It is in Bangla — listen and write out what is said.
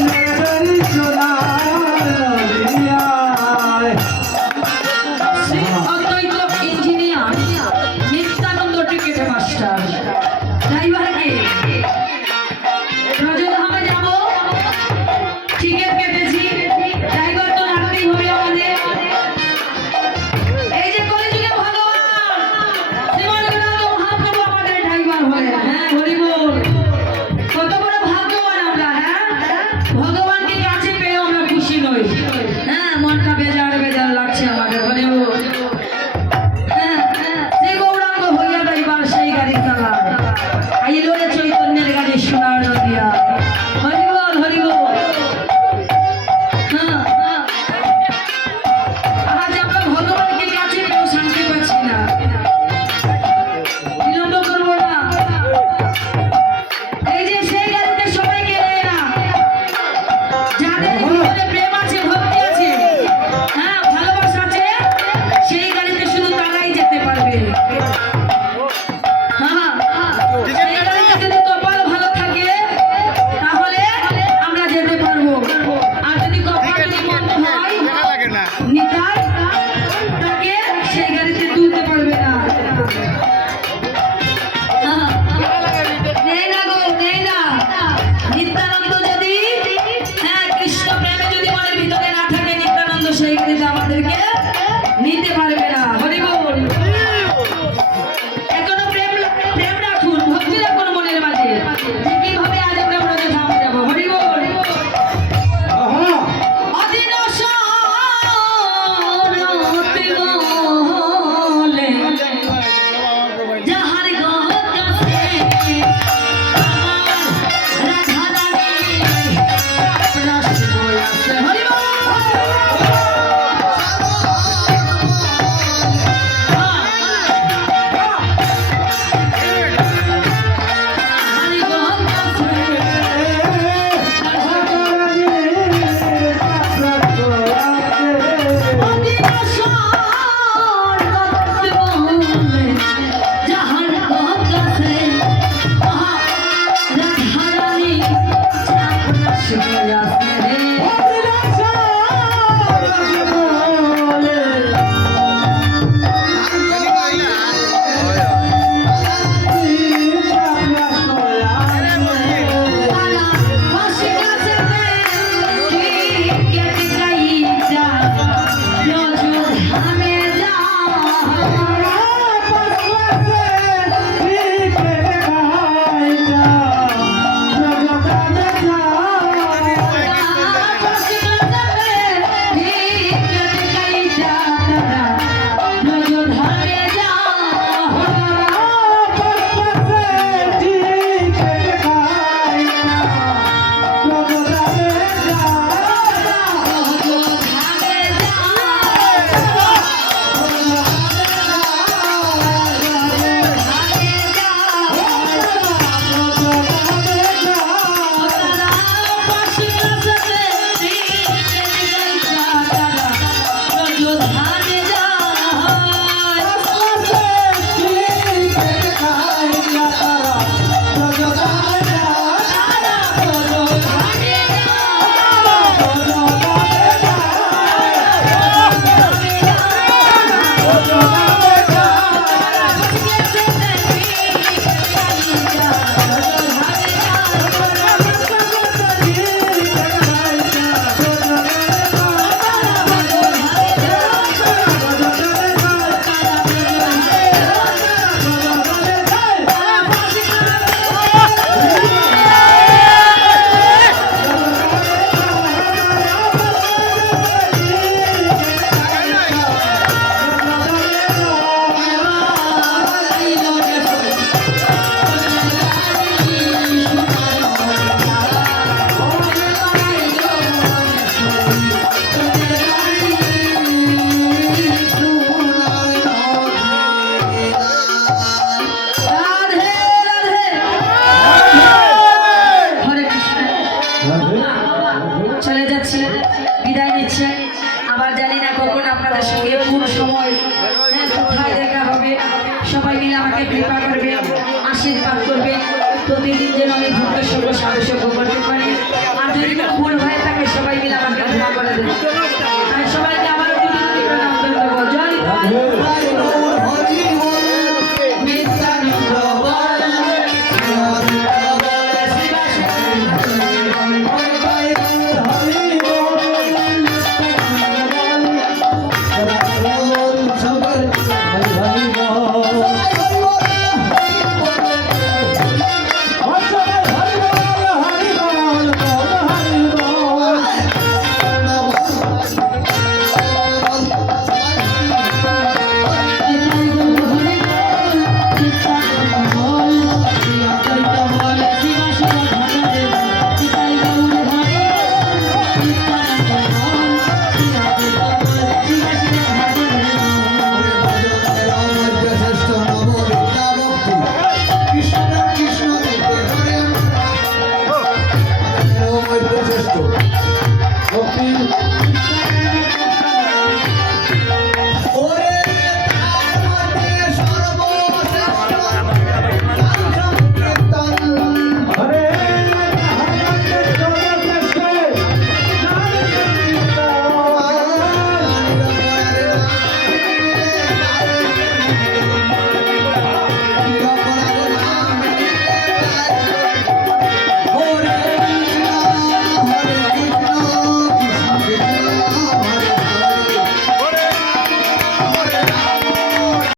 Thank you. আশীর্বাদ করবে। প্রতিদিন যেন আমি ভক্ত সঙ্গে সাদস্য করতে পারি। আর যদি কোনো ভুল হয়ে থাকে সবাই মিলে আমাকে ক্ষমা করে দেবে। সবাইকে আমার করব। জয়